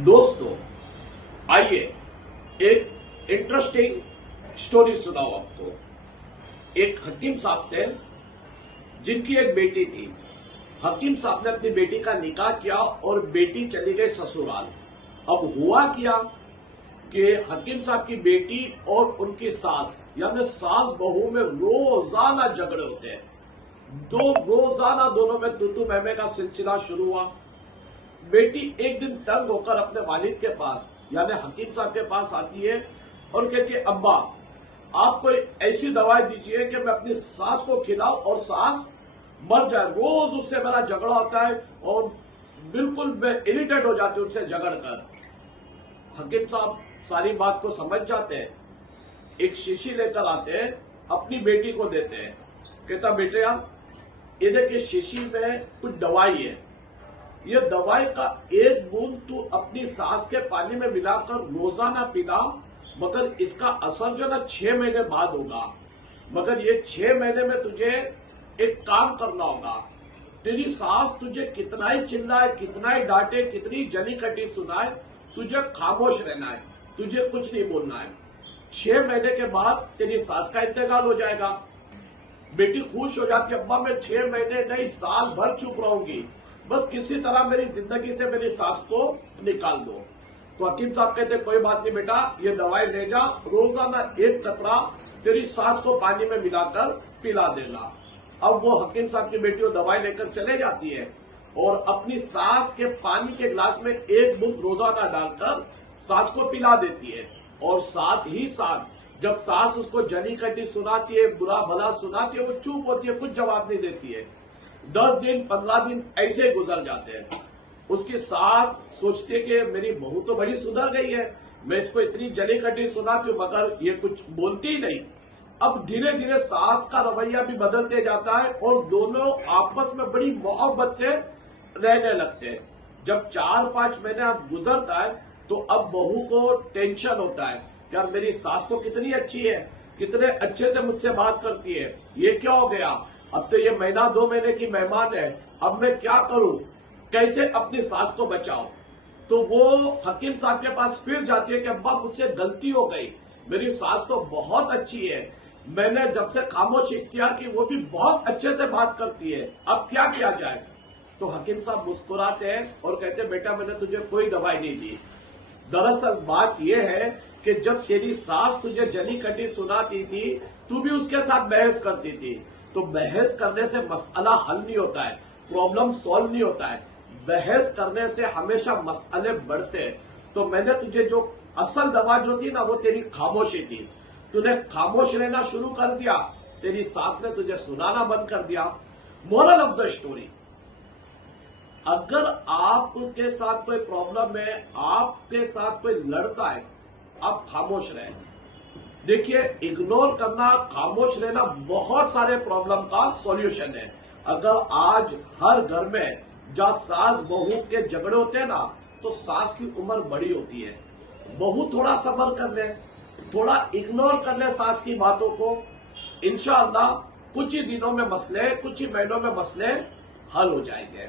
दोस्तों, आइए एक इंटरेस्टिंग स्टोरी सुनाओ आपको। एक हकीम साहब थे जिनकी एक बेटी थी। हकीम साहब ने अपनी बेटी का निकाह किया और बेटी चली गई ससुराल। अब हुआ क्या कि हकीम साहब की बेटी और उनकी सास यानी सास बहू में रोजाना झगड़े होते हैं। रोजाना दोनों में तू मैमे का सिलसिला शुरू हुआ। बेटी एक दिन तंग होकर अपने वालिद के पास यानी हकीम साहब के पास आती है और कहती है, अब्बा आप कोई ऐसी दवाई दीजिए कि मैं अपनी सास को खिलाऊं और सास मर जाए। रोज उससे मेरा झगड़ा होता है और बिल्कुल मैं इरिटेट हो जाती हूँ उससे झगड़ कर। हकीम साहब सारी बात को समझ जाते हैं, एक शीशी लेकर आते हैं, अपनी बेटी को देते हैं। कहता, बेटे यार ये देखिए शीशी में कुछ दवाई है, ये दवाई का एक बूंद तू अपनी सांस के पानी में मिलाकर रोजाना पीना, मगर इसका असर जो ना 6 महीने बाद होगा। मगर ये 6 महीने में तुझे एक काम करना होगा। तेरी सास तुझे कितना ही चिल्लाए, कितना ही डांटे, कितनी जली कटी सुनाए, तुझे खामोश रहना है, तुझे कुछ नहीं बोलना है। 6 महीने के बाद तेरी सास का इंतकाल हो जाएगा। बेटी खुश हो जाती है, अब्बा मैं 6 महीने नहीं साल भर चुप रहूंगी, बस किसी तरह मेरी जिंदगी से मेरी सास को निकाल दो। तो हकीम साहब कहते, कोई बात नहीं बेटा, ये दवाई ले जा, रोजाना एक कतरा तेरी सास को पानी में मिलाकर पिला देना। अब वो हकीम साहब की बेटी वो दवाई लेकर चले जाती है और अपनी सास के पानी के गिलास में एक बूंद रोजाना डालकर सास को पिला देती है। और साथ ही साथ जब सास उसको जनी कटी सुनाती है, बुरा भला सुनाती है, वो चुप होती है, कुछ जवाब नहीं देती है। 10 दिन 15 दिन ऐसे गुजर जाते हैं। उसकी सास सोचती है कि मेरी बहू तो बड़ी सुधर गई है, मैं इसको इतनी जली कटी सुनाती हूँ मगर ये कुछ बोलती ही नहीं। अब धीरे धीरे सास का रवैया भी बदलते जाता है और दोनों आपस में बड़ी मोहब्बत से रहने लगते हैं। जब 4-5 महीने गुजरता है तो अब बहू को टेंशन होता है, यार मेरी सास तो कितनी अच्छी है, कितने अच्छे से मुझसे बात करती है, ये क्या हो गया, अब तो ये महीना 2 महीने की मेहमान है, अब मैं क्या करूं, कैसे अपनी सास को बचाऊं। तो वो हकीम साहब के पास फिर जाती है कि अब्बा मुझसे गलती हो गई, मेरी सास तो बहुत अच्छी है, मैंने जब से खामोश इख्तियार की वो भी बहुत अच्छे से बात करती है, अब क्या किया जाए। तो हकीम साहब मुस्कुराते हैं और कहते हैं, बेटा मैंने तुझे कोई दवाई नहीं दी। दरअसल बात यह है कि जब तेरी सास तुझे जनी कटी सुनाती थी, तू भी उसके साथ बहस करती थी। तो बहस करने से मसला हल नहीं होता है, प्रॉब्लम सॉल्व नहीं होता है। बहस करने से हमेशा मसले बढ़ते हैं। तो मैंने तुझे जो असल दवा जो थी ना, वो तेरी खामोशी थी। तूने खामोश रहना शुरू कर दिया, तेरी सास ने तुझे सुनाना बंद कर दिया। मोरल ऑफ द स्टोरी, अगर आपके साथ कोई प्रॉब्लम है, आपके साथ कोई लड़ता है, आप खामोश रहें। देखिए, इग्नोर करना, खामोश रहना बहुत सारे प्रॉब्लम का सॉल्यूशन है। अगर आज हर घर में जहां सास बहू के झगड़े होते हैं ना, तो सास की उम्र बड़ी होती है, बहू थोड़ा सब्र कर ले, थोड़ा इग्नोर कर ले सास की बातों को, इंशाअल्लाह कुछ ही दिनों में मसले, कुछ ही महीनों में मसले हल हो जाएंगे।